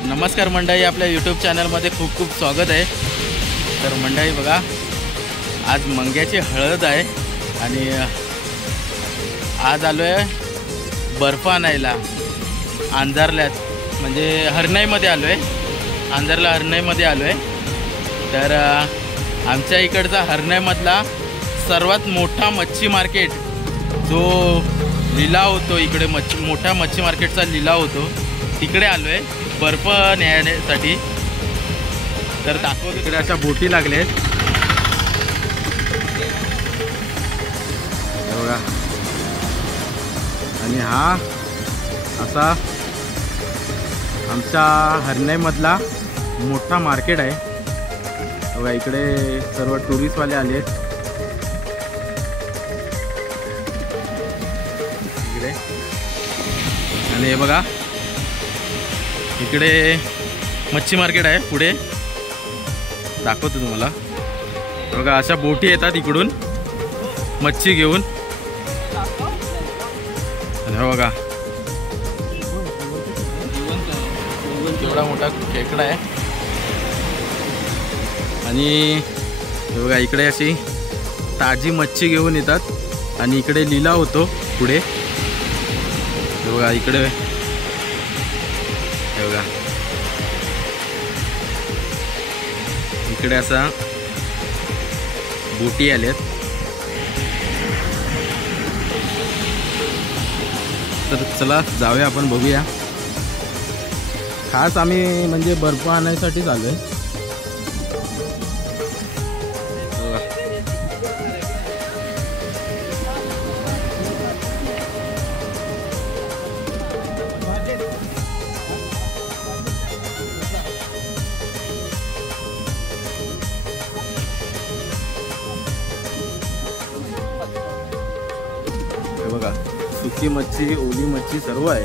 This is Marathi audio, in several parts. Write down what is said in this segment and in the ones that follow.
नमस्कार मंडळी, आपल्या यूट्यूब चॅनलमध्ये खूप खूप स्वागत आहे। तर मंडळी बघा, आज मंग्याची हळद आहे आणि आज आलो आहे बर्फ आणायला अंधारल्यात, म्हणजे हरणाईमध्ये आलो आहे। अंधारला हरणाईमध्ये आलो आहे। तर आमच्या इकडचा हरणाईमधला सर्वात मोठा मच्छी मार्केट जो लिलाव होतो, इकडे मोठा मच्छी मार्केटचा लिलाव होतो, तिकडे आलो आहे बर्फ न्यायसाठी। तर दाखवतो, इकडे अशा बोटी लागल्या आहेत बघा। आणि हा असा आमच्या हरणाईमधला मोठा मार्केट आहे बघा। इकडे सर्व टुरिस्टवाले आले आहेत इकडे। आणि हे बघा, इकडे मच्छी मार्केट आहे, पुढे दाखवतो तुम्हाला बघा। अशा बोटी येतात इकडून मच्छी घेऊन, आणि बघा एवढा मोठा खेकडा आहे। आणि बघा इकडे अशी ताजी मच्छी घेऊन येतात आणि इकडे लिलाव होतो पुढे बघा। इकडे बघा, इकडे असा बोटी आल्यात। तर चला जाऊया आपण, बघूया। खास आम्ही म्हणजे बर्फ आणायसाठी आलोय। बघा, सुकी मच्छी, ओली मच्छी सर्व आहे।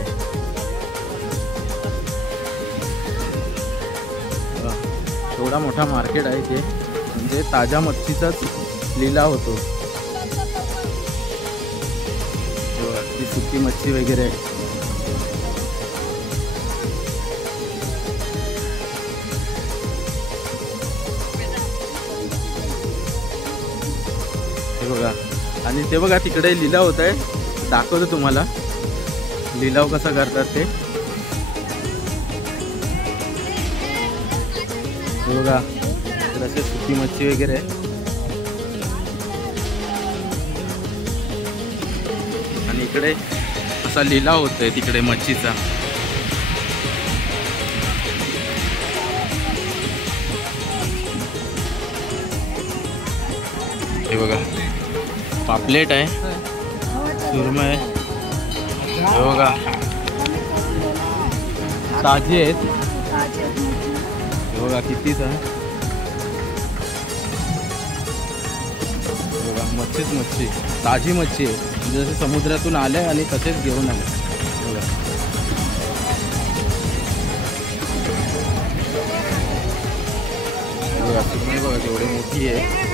एवढा मोठा मार्केट आहे ते, म्हणजे ताज्या मच्छीचाच लिलाव होतो। ती सुकी मच्छी वगैरे हे बघा। आणि ते बघा तिकडे लिलाव होत आहे, दाखवतो तुम्हाला लिलाव कसा करतात ते बघा। असे सुकी मच्छी वगैरे, आणि इकडे असा लिलाव होतोय तिकडे मच्छीचा। हे बघा, पापलेट आहे, सुरमई आहे, हे बघा ताजी आहेत, हे बघा कितीच आहे बघा। मच्छीच मच्छी, ताजी मच्छी आहे, जसे समुद्रातून आले आणि तसेच घेऊन आले बघा। बघा सुरमई बघा केवढी मोठी आहे।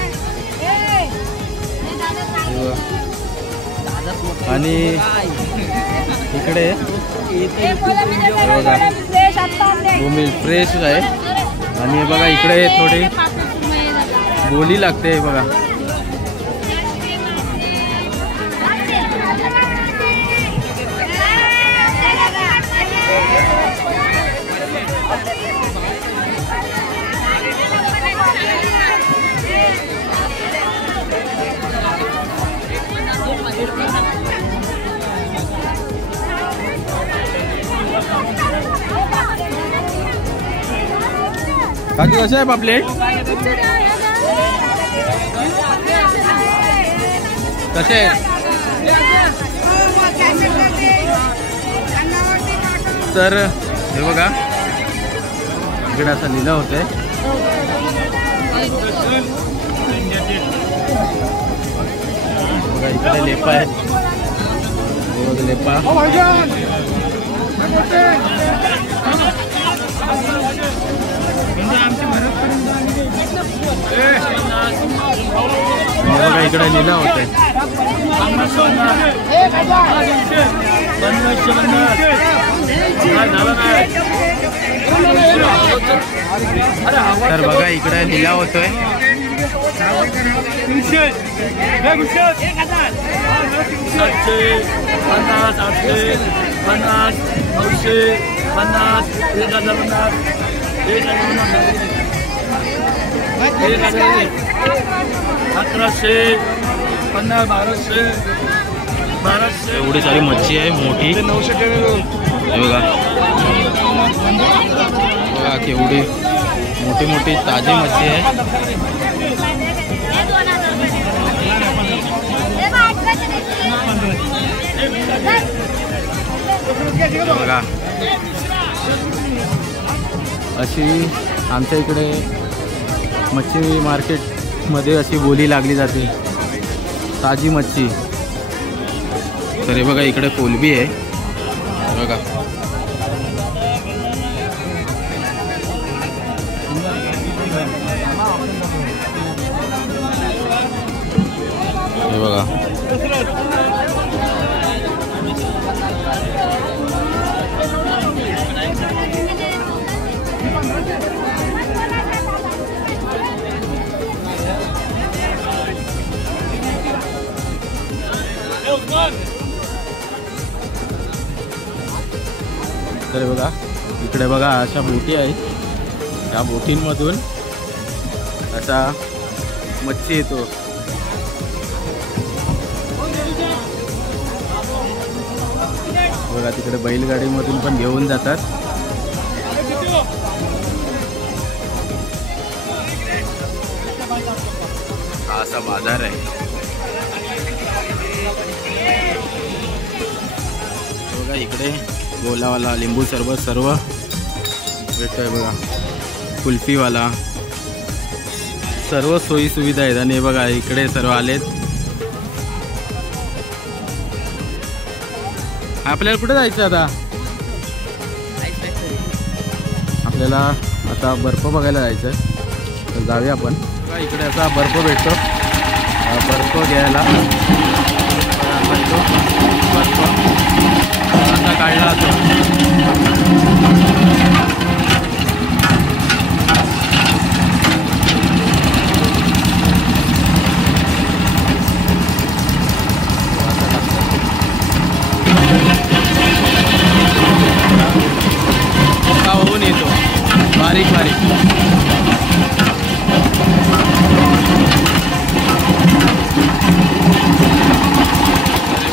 आणि इकडे बोंबील फ्रेश आहे। आणि बघा इकडे थोडी बोली लागते बघा। काकी कसे आहे पापलेट, कसे आहे? तर हे बघा इकडे असा लिलाव होतोय बघा। इकडे लेपा आहे, लेपा बघा। इकडे लिलाव होतोय तर बघा इकडे लिलाव होतोय. 1150 एवढी सारी मच्छी आहे मोठी. 900 बघा बघा केवढी मोठी मोठी ताजी मच्छी आहे. बघा अशी आमच्या इकडे मच्छी मार्केटमध्ये अशी बोली लागली जाते ताजी मच्छी. तर हे बघा इकडे कोलंबी आहे बघा. हे बघा तर बघा इकडे बघा अशा बोटी आहेत. त्या बोटींमधून असा मच्छी येतो. बघा तिकडे बैलगाडीमधून पण घेऊन जातात. हा असा बाजार आहे. बघा इकडे गोलावाला लिंबू सरबत सर्व भेटतोय बघा. कुल्फीवाला सर्व सोयी सुविधा आहेत. आणि बघा इकडे सर्व आलेत. आपल्याला कुठे जायचं आता? आपल्याला आता बर्फ बघायला जायचं आहे. तर जाऊया आपण. बघा इकडे असा बर्फ भेटतो. बर्फ घ्यायला बर्फ असा काढला जातो. होऊन येतो बारीक बारीक.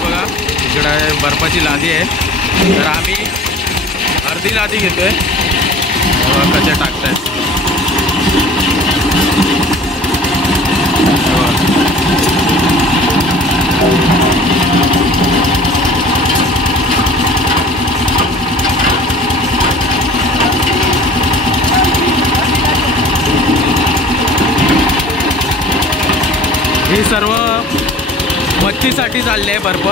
बघा इकडे बर्फाची लादी आहे. तर आम्ही अर्धी लादी घेतोय. कशा टाकतायत हे सर्व मच्छीसाठी चालले आहे बर्फ.